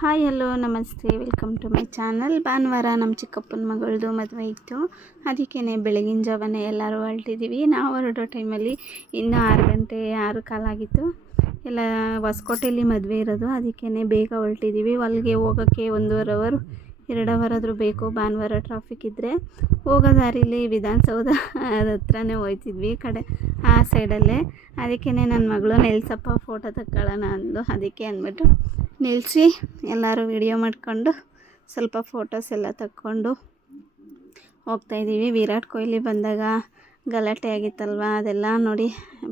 Hi, hello, ನಮಸ್ತೆ. Welcome to my channel. ಭಾನುವಾರ ನಮ್ಮ ಚಿಕ್ಕಪ್ಪನ ಮಗಳದು ಮದುವೆ ಇತ್ತು. ಅದಕ್ಕೇ ಬೆಳಗಿನ ಜಾವನೇ ಎಲ್ಲರೂ ಹೊರಟಿದ್ದೀವಿ ನಾವು ಹೊರಡೋ ಟೈಮಲ್ಲಿ ಇನ್ನೂ ಆರು ಗಂಟೆ, ಆರು ಕಾಲಾಗಿತ್ತು ಎಲ್ಲ ಹೊಸ್ಕೋಟೆಯಲ್ಲಿ ಮದುವೆ ಇರೋದು. ಅದಕ್ಕೇ ಬೇಗ ಹೊರಟಿದ್ದೀವಿ. ಅಲ್ಲಿಗೆ ಹೋಗೋಕ್ಕೆ ಒಂದೂವರೆ ಅವರ್ ಎರಡು ಅವರ್ ಬೇಕು, ಭಾನುವಾರ ಟ್ರಾಫಿಕ್ ಇದ್ದರೆ ಹೋಗೋ ದಾರಿಲಿ ವಿಧಾನಸೌಧ ಹತ್ರನೇ ಹೋಯ್ತಿದ್ವಿ ಕಡೆ ಆ ಸೈಡಲ್ಲೇ ಅದಕ್ಕೇ ನನ್ನ ಮಗಳು ನಿಲ್ಸಪ್ಪ ಫೋಟೋ ತಕ್ಕೊಳ್ಳೋಣ ಅಂದು ಅದಕ್ಕೆ ಅಂದ್ಬಿಟ್ಟು ನಿಲ್ಲಿಸಿ ಎಲ್ಲರೂ ವಿಡಿಯೋ ಮಾಡ್ಕೊಂಡು ಸ್ವಲ್ಪ ಫೋಟೋಸ್ ಎಲ್ಲ ತಕ್ಕೊಂಡು ಹೋಗ್ತಾಯಿದ್ದೀವಿ ವಿರಾಟ್ ಕೊಹ್ಲಿ ಬಂದಾಗ ಗಲಾಟೆ ಆಗಿತ್ತಲ್ವ? ಅದೆಲ್ಲ ನೋಡಿ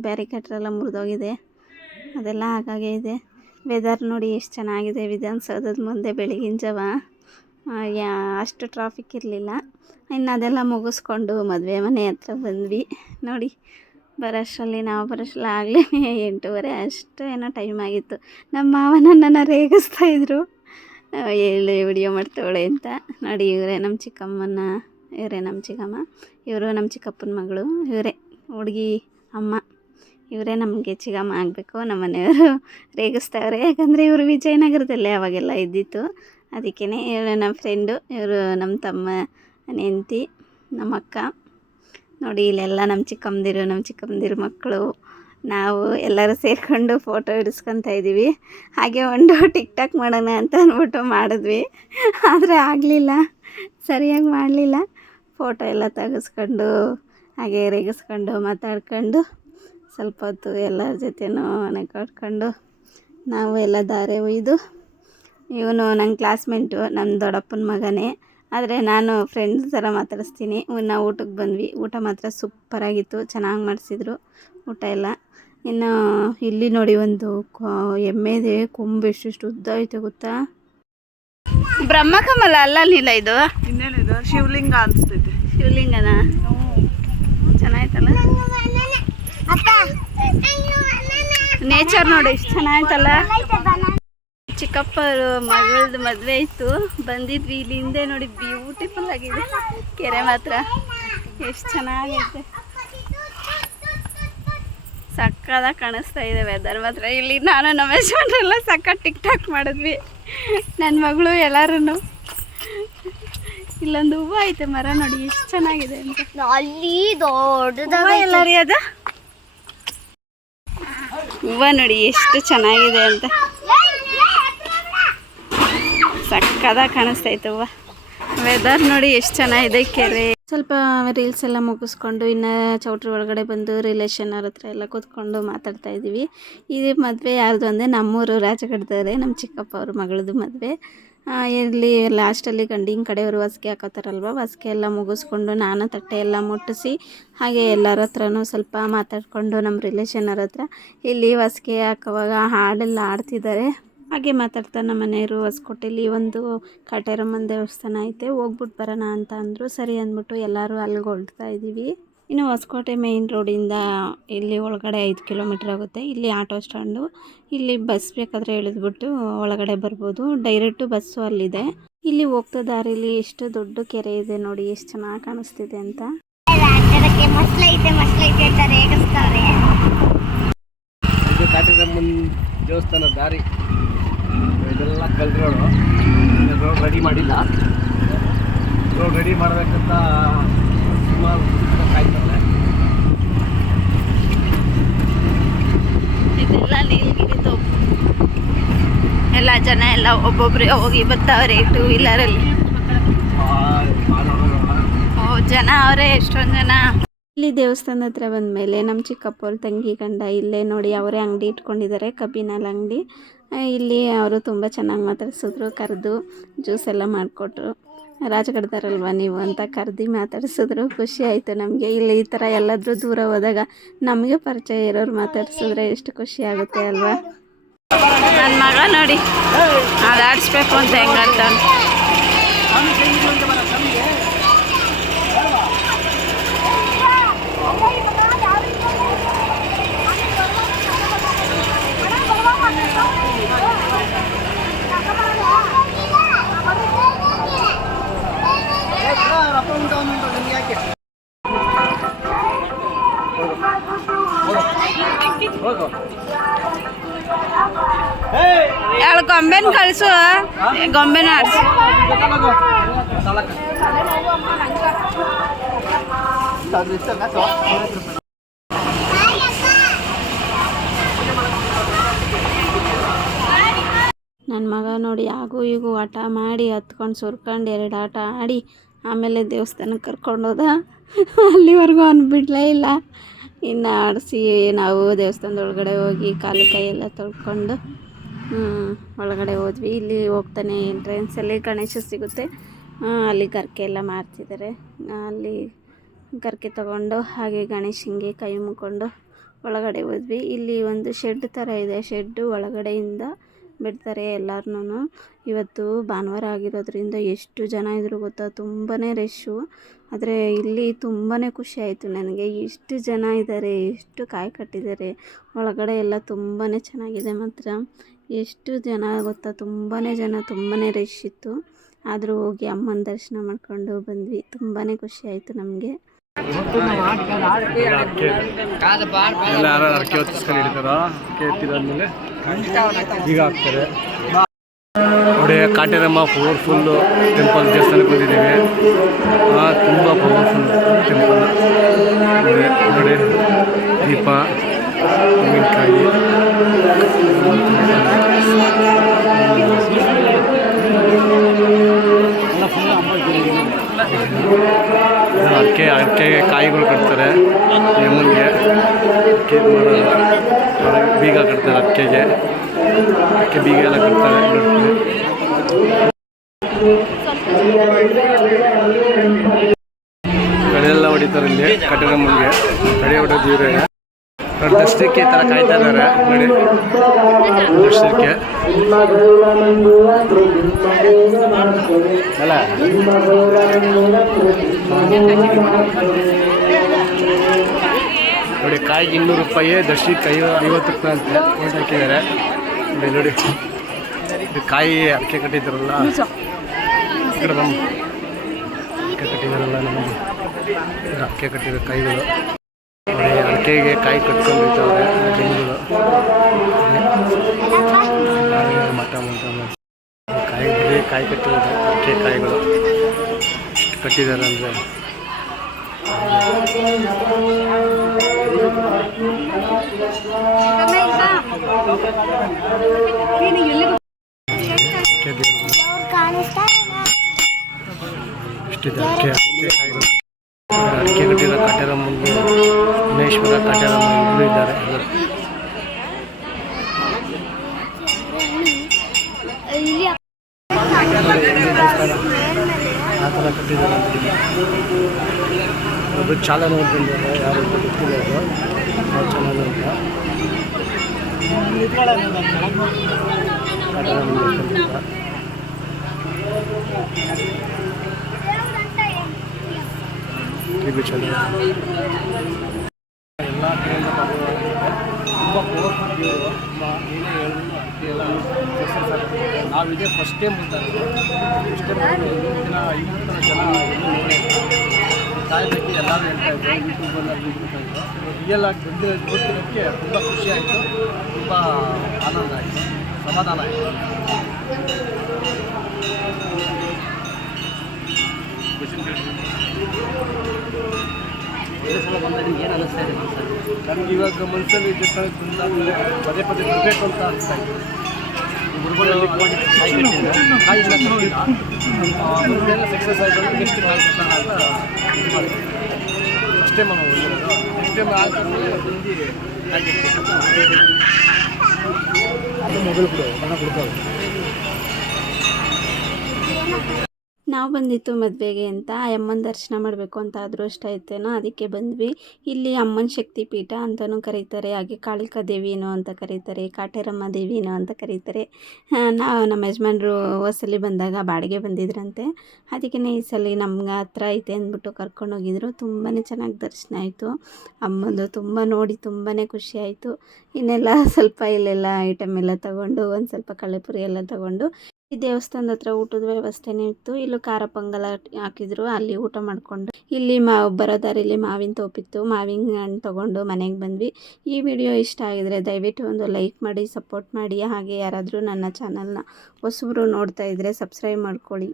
ಬ್ಯಾರಿಕೇಟ್ರೆಲ್ಲ ಮುರಿದೋಗಿದೆ. ಅದೆಲ್ಲ ಹಾಗಾಗೇ ಇದೆ. ವೆದರ್ ನೋಡಿ ಎಷ್ಟು ಚೆನ್ನಾಗಿದೆ. ವಿಧಾನಸೌಧದ ಮುಂದೆ ಬೆಳಗಿನ ಜಾವ. ಅಷ್ಟು ಟ್ರಾಫಿಕ್ ಇರಲಿಲ್ಲ. ಇನ್ನು ಅದೆಲ್ಲ ಮುಗಿಸ್ಕೊಂಡು ಮದುವೆ ಮನೆ ಹತ್ರ ಬಂದ್ವಿ. ನೋಡಿ, ಬರೋಷ್ಟರಲ್ಲಿ ನಾವು ಬರೋಷ್ಟರಲ್ಲಿ ಆಗಲೇ ಎಂಟೂವರೆ, ಅಷ್ಟು ಏನೋ ಟೈಮ್ ಆಗಿತ್ತು. ನಮ್ಮ ಮಾವ ರೇಗಿಸ್ತಾ ಇದ್ರು. ಹೇಳಿ ವಿಡಿಯೋ ಮಾಡ್ತಾವಳೆ ಅಂತ. ನೋಡಿ, ಇವರೇ ನಮ್ಮ ಚಿಕ್ಕಮ್ಮನ, ಇವರೇ ನಮ್ಮ ಚಿಕ್ಕಮ್ಮ. ಇವರು ನಮ್ಮ ಚಿಕ್ಕಪ್ಪನ ಮಗಳು. ಇವರೇ ಹುಡುಗಿ, ಅಮ್ಮ. ಇವರೇ ನಮಗೆ ಚಿಗಮ್ಮ ಆಗಬೇಕು. ನಮ್ಮ ಮನೆಯವರು ರೇಗಿಸ್ತಾವ್ರೆ. ಯಾಕಂದರೆ ಇವರು ವಿಜಯನಗರದಲ್ಲೇ ಅವಾಗೆಲ್ಲ ಇದ್ದಿತ್ತು. ಅದಕ್ಕೇ ಇವರು ನಮ್ಮ ಫ್ರೆಂಡು ಇವರು ನಮ್ಮ ತಮ್ಮ ಹೆಂಡ್ತಿ, ನಮ್ಮ ಅಕ್ಕ. ನೋಡಿ, ಇಲ್ಲೆಲ್ಲ ನಮ್ಮ ಚಿಕ್ಕಮ್ಮದಿರು ನಮ್ಮ ಚಿಕ್ಕಮ್ಮದಿರು ಮಕ್ಕಳು, ನಾವು ಎಲ್ಲರೂ ಸೇರಿಕೊಂಡು ಫೋಟೋ ಹಿಡಿಸ್ಕೊತಾ ಇದ್ದೀವಿ ಹಾಗೆ ಒಂದು ಟಿಕ್ ಟಾಕ್ ಮಾಡೋಣ ಅಂತ ಅಂದ್ಬಿಟ್ಟು ಮಾಡಿದ್ವಿ. ಆದರೆ ಆಗಲಿಲ್ಲ. ಸರಿಯಾಗಿ ಮಾಡಲಿಲ್ಲ. ಫೋಟೋ ಎಲ್ಲ ತೆಗೆಸ್ಕೊಂಡು, ಹಾಗೆ ರೇಗಿಸ್ಕೊಂಡು, ಮಾತಾಡ್ಕೊಂಡು, ಸ್ವಲ್ಪ ಹೊತ್ತು ಎಲ್ಲರ ಜೊತೆನೂ ನಗಾಡ್ಕೊಂಡು ನಾವು ಎಲ್ಲ ಧಾರೆ ಒಯ್ದು ಇವನು ನನ್ನ ಕ್ಲಾಸ್ಮೇಟು ನನ್ನ ದೊಡ್ಡಪ್ಪನ ಮಗನೇ. ಆದರೆ ನಾನು ಫ್ರೆಂಡ್ಸ್ ಥರ ಮಾತಾಡಿಸ್ತೀನಿ. ನಾವು ಊಟಕ್ಕೆ ಬಂದ್ವಿ. ಊಟ ಮಾತ್ರ ಸೂಪರಾಗಿತ್ತು ಚೆನ್ನಾಗಿ ಮಾಡಿಸಿದ್ರು. ಊಟ ಎಲ್ಲ. ಇನ್ನು ಇಲ್ಲಿ ನೋಡಿ ಒಂದು ಕೊ- ಎಮ್ಮೆದೆ ಕೊಂಬು ಎಷ್ಟೆಷ್ಟು ಉದ್ದ ಐತೆ ಗೊತ್ತಾ? ಬ್ರಹ್ಮಕಮಲ ಅಲ್ಲ ನೀಲ ಇದು? ಇನ್ನೇನಿದು ಶಿವಲಿಂಗ ಅನಿಸ್ತೈತೆ. ಶಿವಲಿಂಗನ? ಚೆನ್ನಾಯ್ತಲ್ಲ? ನೇಚರ್ ನೋಡಿ ಎಷ್ಟು ಚೆನ್ನಾಯ್ತಲ್ಲ? ಚಿಕ್ಕಪ್ಪರು ಮಗಳದ್ದು ಮದುವೆ ಇತ್ತು ಬಂದಿದ್ವಿ ಇಲ್ಲಿ ಹಿಂದೆ ನೋಡಿ ಬ್ಯೂಟಿಫುಲ್ ಆಗಿದೆ. ಕೆರೆ ಮಾತ್ರ. ಎಷ್ಟು ಚೆನ್ನಾಗೈತೆ. ಸಕ್ಕದಾಗ ಕಾಣಿಸ್ತಾ ಇದೆ ವೆದರ್ ಮಾತ್ರ. ಇಲ್ಲಿ ನಾನು ನಮ್ಮ ಯಜಮಾನ್ರೆಲ್ಲ ಸಕ್ಕ ಟಿಕ್ ಟಾಕ್ ಮಾಡಿದ್ವಿ. ನನ್ನ ಮಗಳು ಎಲ್ಲರೂ ಇಲ್ಲೊಂದು ಹೂವು ಐತೆ ಮರ ನೋಡಿ ಎಷ್ಟು ಚೆನ್ನಾಗಿದೆ ಅಂತ. ಅಲ್ಲಿ ದೊಡ್ಡದಾಗ ಎಲ್ಲ ಹೂವು ನೋಡಿ ಎಷ್ಟು ಚೆನ್ನಾಗಿದೆ ಅಂತ. ಸಕ್ಕದಾಗ ಕಾಣಿಸ್ತಾ ಇತ್ತು ವೆದರ್ ನೋಡಿ ಎಷ್ಟು ಚೆನ್ನಾಗಿದೆ ಕೆರೆ ಸ್ವಲ್ಪ ರೀಲ್ಸ್ ಎಲ್ಲ ಮುಗಿಸ್ಕೊಂಡು ಇನ್ನು ಚೌಟ್ರಿ ಒಳಗಡೆ ಬಂದು ರಿಲೇಷನ್ ಅವ್ರ ಹತ್ರ ಎಲ್ಲ ಕೂತ್ಕೊಂಡು ಮಾತಾಡ್ತಾ ಇದ್ದೀವಿ. ಇದು ಮದುವೆ ಯಾರ್ದು ಅಂದರೆ ನಮ್ಮೂರು ರಾಜಗಡ್ದವ್ರೆ ನಮ್ಮ ಚಿಕ್ಕಪ್ಪ ಅವ್ರ ಮಗಳದು ಮದುವೆ. ಇಲ್ಲಿ ಲಾಸ್ಟಲ್ಲಿ ಗಂಡಿನ ಕಡೆಯವರು ಹೊಸ್ಗೆ ಹಾಕೋತಾರಲ್ವ ಹೊಸ್ಗೆ ಎಲ್ಲ ಮುಗಿಸ್ಕೊಂಡು ನಾನು ತಟ್ಟೆ ಎಲ್ಲ ಮುಟ್ಟಿಸಿ, ಹಾಗೆ ಎಲ್ಲರ ಹತ್ರನೂ ಸ್ವಲ್ಪ ಮಾತಾಡಿಕೊಂಡು ನಮ್ಮ ರಿಲೇಷನ್ ಅವ್ರ ಹತ್ರ. ಇಲ್ಲಿ ಹೊಸ್ಗೆ ಹಾಕೋವಾಗ ಹಾಡೆಲ್ಲ ಆಡ್ತಿದ್ದಾರೆ ಹಾಗೆ ಮಾತಾಡ್ತಾ ನಮ್ಮ ಮನೆಯವರು ಹೊಸಕೋಟೆಯಲ್ಲಿ ಒಂದು ಕಾಟೇರಮ್ಮನ ದೇವಸ್ಥಾನ ಐತೆ. ಹೋಗ್ಬಿಟ್ಟು ಬರೋಣ ಅಂತ ಅಂದರು. ಸರಿ ಅಂದ್ಬಿಟ್ಟು ಎಲ್ಲರೂ ಅಲ್ಲಿಗೆ ಹೊರಡ್ತಾ ಇದ್ದೀವಿ ಇನ್ನು ಹೊಸಕೋಟೆ ಮೇಯ್ನ್ ರೋಡಿಂದ ಇಲ್ಲಿ ಒಳಗಡೆ ಐದು ಕಿಲೋಮೀಟ್ರ್ ಆಗುತ್ತೆ. ಇಲ್ಲಿ ಆಟೋ ಸ್ಟ್ಯಾಂಡು. ಇಲ್ಲಿ ಬಸ್ ಬೇಕಾದರೆ ಇಳಿದ್ಬಿಟ್ಟು ಒಳಗಡೆ ಬರ್ಬೋದು. ಡೈರೆಕ್ಟು ಬಸ್ಸು ಅಲ್ಲಿದೆ. ಇಲ್ಲಿ ಹೋಗ್ತಾ ದಾರಿಲಿ ಎಷ್ಟು ದೊಡ್ಡ ಕೆರೆ ಇದೆ ನೋಡಿ ಎಷ್ಟು ಚೆನ್ನಾಗಿ ಕಾಣಿಸ್ತಿದೆ ಅಂತ. ದೇವಸ್ಥಾನ ದಾರಿ. ಇದೆಲ್ಲ ಕಲ್ ರೋಡು ರೋಡ್ ರೆಡಿ ಮಾಡಿಲ್ಲ. ರೋಡ್ ರೆಡಿ ಮಾಡಬೇಕಂತ ಸುಮಾರು ದಿವ್ಸ ಕಾಯ್ತಾರೆ ಇದೆಲ್ಲ ನೀಲಗಿರಿ ತೋಪು. ಎಲ್ಲ ಜನ ಎಲ್ಲ ಒಬ್ಬೊಬ್ರಿಗೆ ಹೋಗಿ ಬರ್ತಾವ್ರೆ ಟೂ ವೀಲರ್ ಅಲ್ಲಿ ಜನ ಅವರೇ ಎಷ್ಟೊಂದು ಜನ. ಇಲ್ಲಿ ದೇವಸ್ಥಾನ ಹತ್ರ ಬಂದಮೇಲೆ ನಮ್ಮ ಚಿಕ್ಕಪ್ಪವ್ರ ತಂಗಿ ಗಂಡ ಇಲ್ಲೇ ನೋಡಿ ಅವರೇ ಅಂಗಡಿ ಇಟ್ಕೊಂಡಿದ್ದಾರೆ ಕಬ್ಬಿನಲ್ಲಿ ಅಂಗಡಿ. ಇಲ್ಲಿ ಅವರು ತುಂಬ ಚೆನ್ನಾಗಿ ಮಾತಾಡಿಸಿದ್ರು, ಕರೆದು ಜ್ಯೂಸ್ ಎಲ್ಲ ಮಾಡಿಕೊಟ್ರು. ರಾಜಗಡ್ದಾರಲ್ವ ನೀವು ಅಂತ ಕರೆದು ಮಾತಾಡಿಸಿದ್ರು, ಖುಷಿ ಆಯಿತು ನಮಗೆ. ಇಲ್ಲಿ ಈ ಥರ ಎಲ್ಲಾದರೂ ದೂರ ಹೋದಾಗ ನಮಗೆ ಪರಿಚಯ ಇರೋರು ಮಾತಾಡಿಸಿದ್ರೆ ಎಷ್ಟು ಖುಷಿ ಆಗುತ್ತೆ ಅಲ್ವಾ? ನನ್ನ ಮಗ ನೋಡಿ ಅದು ಆಡಿಸ್ಬೇಕು ಅಂತ ಹೆಂಗಂತಾನೆ ಎರಡು ಗೊಂಬೆನ ಕಳಿಸು ಗೊಂಬೆನ ಆಡ್ಸು. ನನ್ನ ಮಗ ನೋಡಿ ಹಾಗೂ ಈಗೂ ಆಟ ಮಾಡಿ ಹತ್ಕೊಂಡು ಸುರ್ಕೊಂಡು ಎರಡು ಆಟ ಆಡಿ ಆಮೇಲೆ ದೇವಸ್ಥಾನಕ್ಕೆ ಕರ್ಕೊಂಡೋದ ಅಲ್ಲಿವರೆಗೂ ಅವ್ನು ಬಿಡಲೇ ಇಲ್ಲ. ಇನ್ನು ಆಡಿಸಿ ನಾವು ದೇವಸ್ಥಾನದೊಳಗಡೆ ಹೋಗಿ ಕಾಲು ಕೈ ಎಲ್ಲ ತೊಳ್ಕೊಂಡು ಒಳಗಡೆ ಹೋದ್ವಿ. ಇಲ್ಲಿ ಹೋಗ್ತಾನೆ ಎಂಟ್ರೆನ್ಸಲ್ಲಿ ಗಣೇಶ ಸಿಗುತ್ತೆ. ಅಲ್ಲಿ ಗರ್ಕೆ ಎಲ್ಲ ಮಾರ್ತಿದ್ದಾರೆ. ಅಲ್ಲಿ ಗರ್ಕೆ ತಗೊಂಡು, ಹಾಗೆ ಗಣೇಶನಿಗೆ ಕೈ ಮುಕ್ಕೊಂಡು ಒಳಗಡೆ ಹೋದ್ವಿ. ಇಲ್ಲಿ ಒಂದು ಶೆಡ್ ಥರ ಇದೆ. ಶೆಡ್ಡು ಒಳಗಡೆಯಿಂದ ಬಿಡ್ತಾರೆ ಎಲ್ಲಾರ್ನೂ ಇವತ್ತು ಭಾನುವಾರ ಆಗಿರೋದ್ರಿಂದ ಎಷ್ಟು ಜನ ಇದ್ರು ಗೊತ್ತಾ? ತುಂಬಾ ರಶ್ಶು ಆದರೆ ಇಲ್ಲಿ ತುಂಬಾ ಖುಷಿ ಆಯಿತು ನನಗೆ. ಎಷ್ಟು ಜನ ಇದ್ದಾರೆ ಎಷ್ಟು ಕಾಯಿ ಕಟ್ಟಿದ್ದಾರೆ ಒಳಗಡೆ ಎಲ್ಲ ತುಂಬಾ ಚೆನ್ನಾಗಿದೆ ಮಾತ್ರ. ಎಷ್ಟು ಜನ ಗೊತ್ತಾ? ತುಂಬಾ ಜನ ತುಂಬಾ ರಶ್ ಇತ್ತು. ಆದರೂ ಹೋಗಿ ಅಮ್ಮನ ದರ್ಶನ ಮಾಡ್ಕೊಂಡು ಬಂದ್ವಿ. ತುಂಬಾ ಖುಷಿ ಆಯಿತು ನಮಗೆ. ಎಲ್ಲ ಹೊತ್ತಿಸ್ಕೊಂಡು ಹಿಡಿತಾರ ಎತ್ತಿದಾದ್ಮೇಲೆ ಈಗ ನೋಡಿ, ಕಾಟೇರಮ್ಮ ಪವರ್ಫುಲ್ಲು ಟೆಂಪಲ್ ದೇವಸ್ಥಾನಕ್ಕೆ ಬಂದಿದ್ದೀವಿ ತುಂಬ ಪವರ್ಫುಲ್ ಟೆಂಪಲ್ ನೋಡಿ ನೋಡಿ. ದೀಪ ತೆಂಗಿನಕಾಯಿ ಅಡಿಕೆ ಅಡಿಕೆಗೆ ಕಾಯಿಗಳು ಕಟ್ತಾರೆ. ಯಮ್ಮನಿಗೆ ಅಡಿಕೆ ಮಾಡೋದು ಬೀಗ ಕಟ್ತಾರೆ, ಅಕ್ಕೆಗೆ. ಅಕ್ಕೆ ಬೀಗ ಎಲ್ಲ ಕಟ್ತಾರೆ. ಕಡೆಯೆಲ್ಲ ಹೊಡಿತಾರೆ ಇಲ್ಲಿ ಕಟ್ಟಡಮ್ಮನಿಗೆ ಕಡೆ ಹೊಡೋದು ಇವರೇ ದರ್ಶನಕ್ಕೆ ಈ ಥರ ಕಾಯ್ತಾ ಇದ್ದಾರೆ. ನೋಡಿ. ದರ್ಶನಕ್ಕೆ. ಅಲ್ಲ. ನೋಡಿ ಕಾಯಿಗೆ ಇನ್ನೂರು ರೂಪಾಯಿ, ದರ್ಶಿ ಐವ ಐವತ್ತು ರೂಪಾಯಿ ಅಂತ ಕೋಟ್ ಹಾಕಿದ್ದಾರೆ. ನೋಡಿ, ಇದು ಕಾಯಿ ಅಡಿಕೆ ಕಟ್ಟಿದ್ರಲ್ಲ ಈ ಕಡೆ ನಮ್ಮ ಅಡಿಕೆ ಕಟ್ಟಿದ ನಮಗೆ. ಇದು ಅಡಿಕೆ ಕಟ್ಟಿರೋ ಕಾಯಿಗಳು. ನೋಡಿ, ಅಡಿಕೆಗೆ ಕಾಯಿ ಕಟ್ಕೊಂಡಿರ್ತಾವೆ ಜನಗಳು ಮಠ ಮಂಟ ಕಾಯಿ ಕಾಯಿ ಕಟ್ಟಿರೋದು ಕಾಯಿಗಳು. ಕಟ್ಟಿದ್ದಾರೆ ಅಂದರೆ. ಇಷ್ಟಿದೆ ಅಡಿಕೆ ಅಡಿಕೆ ಕಟ್ಟಿರೋ ಗಣೇಶ್ವರ ಕಟ್ಟೆರಮ್ಮ ಇಬ್ಬರು ಇದ್ದಾರೆ ಆ ಥರ ಕಟ್ಟಿದ್ದಾರೆ ಒಬ್ಬರು ಚಾಲನ ನೋಡ್ಕೊಂಡಿದ್ದಾರೆ ಯಾರು ಅಂತ ಗೊತ್ತಿಲ್ಲ ಅದು ಯಾವ ಚಾನಲ್ ಅಂತ ಕಟ್ಟೆರಮ್ಮನ ಕಟ್ಟಿದ್ದಾರೆ. ಟಿವಿ ಚಾನಲ್ ಎಲ್ಲ ಕಡೆಯಿಂದ ತುಂಬ ಪವರ್ಫುಲ್ ದೇವರು ತುಂಬ ಏನೇ ಹೇಳಿದ್ರು ಅದಕ್ಕೆ ಎಲ್ಲ ಸಕ್ಸಸ್ ಆಗ್ತದೆ ನಾವು ಇದೇ ಫಸ್ಟ್ ಟೈಮ್ ಬರ್ತಾ ಇರೋದು ಫಸ್ಟ್ ಟೈಮ್ ದಿನ ಐವತ್ತು ಜನ ಎಲ್ಲೂ ಬಗ್ಗೆ ಎಲ್ಲರೂ ಹೇಳ್ತಾ ಇದ್ರು ಯೂಟ್ಯೂಬಲ್ಲಿ ಬಿಡ್ತಾ ಇದ್ರು ರಿಯಲ್ ಆಗಿ ಬಂದಿರೋದು ಗೊತ್ತಿರೋದಕ್ಕೆ ತುಂಬ ಖುಷಿ ಆಯಿತು ತುಂಬ ಆನಂದ ಆಯಿತು ಸಮಾಧಾನ ಆಯಿತು. ನನಗೆ ಇವಾಗ ಮನಸ್ಸಲ್ಲಿ ಇದ್ದ ಪದೇ ಪದೇ ಬರಬೇಕು ಅಂತ ಅನಿಸ್ತಾ ಇತ್ತು ಕಟ್ಟಿಲ್ಲ ಸಕ್ಸಸ್ ಆಯಿತು ನೆಕ್ಸ್ಟ್ ಮಾಡಿದ್ವಿ ನೆಕ್ಸ್ಟ್ ಮೊಬೈಲ್ ಕೊಡು ಹಣ ಕೊಡ್ತಾವೆ ನಾವು ಬಂದಿತ್ತು ಮದುವೆಗೆ ಅಂತ ಅಮ್ಮನ ದರ್ಶನ ಮಾಡಬೇಕು ಅಂತ ಅದೃಷ್ಟ ಐತೇನೋ ಅದಕ್ಕೆ ಬಂದ್ವಿ. ಇಲ್ಲಿ ಅಮ್ಮನ ಶಕ್ತಿ ಪೀಠ ಅಂತಲೂ ಕರೀತಾರೆ, ಹಾಗೆ ಕಾಳಿಕಾ ದೇವಿನೋ ಅಂತ ಕರೀತಾರೆ, ಕಾಟೇರಮ್ಮ ದೇವಿನೋ ಅಂತ ಕರೀತಾರೆ. ನಾವು ನಮ್ಮ ಯಜಮಾನ್ರು ಹೊಸಲಿ ಬಂದಾಗ ಬಾಡಿಗೆ ಬಂದಿದ್ರಂತೆ. ಅದಕ್ಕೆ ಈ ಸಲ ನಮ್ಗೆ ಹತ್ರ ಐತೆ ಅಂದ್ಬಿಟ್ಟು ಕರ್ಕೊಂಡೋಗಿದ್ರು ತುಂಬಾ ಚೆನ್ನಾಗಿ ದರ್ಶನ ಆಯಿತು. ಅಮ್ಮಂದು ತುಂಬ ನೋಡಿ ತುಂಬಾ ಖುಷಿ ಆಯಿತು. ಇನ್ನೆಲ್ಲ ಸ್ವಲ್ಪ ಇಲ್ಲೆಲ್ಲ ಐಟಮ್ ಎಲ್ಲ ತಗೊಂಡು ಒಂದು ಸ್ವಲ್ಪ ಕಳೆಪುರಿ ಎಲ್ಲ ತಗೊಂಡು ಈ ದೇವಸ್ಥಾನದ ಹತ್ರ ಊಟದ ವ್ಯವಸ್ಥೆನೂ ಇತ್ತು. ಇಲ್ಲೂ ಖಾರ ಪೊಂಗಲ ಹಾಕಿದ್ರು. ಅಲ್ಲಿ ಊಟ ಮಾಡಿಕೊಂಡು ಇಲ್ಲಿ ಮಾ, ಬರೋ ದಾರಿಲಿ ಮಾವಿನ ತೋಪಿತ್ತು ಮಾವಿನ ಹಣ್ಣು ತೊಗೊಂಡು ಮನೆಗೆ ಬಂದ್ವಿ. ಈ ವಿಡಿಯೋ ಇಷ್ಟ ಆಗಿದ್ರೆ ದಯವಿಟ್ಟು ಒಂದು ಲೈಕ್ ಮಾಡಿ, ಸಪೋರ್ಟ್ ಮಾಡಿ. ಹಾಗೆ ಯಾರಾದರೂ ನನ್ನ ಚಾನಲ್ನ ಹೊಸಬ್ರು ನೋಡ್ತಾ ಇದ್ದರೆ ಸಬ್ಸ್ಕ್ರೈಬ್ ಮಾಡ್ಕೊಳ್ಳಿ.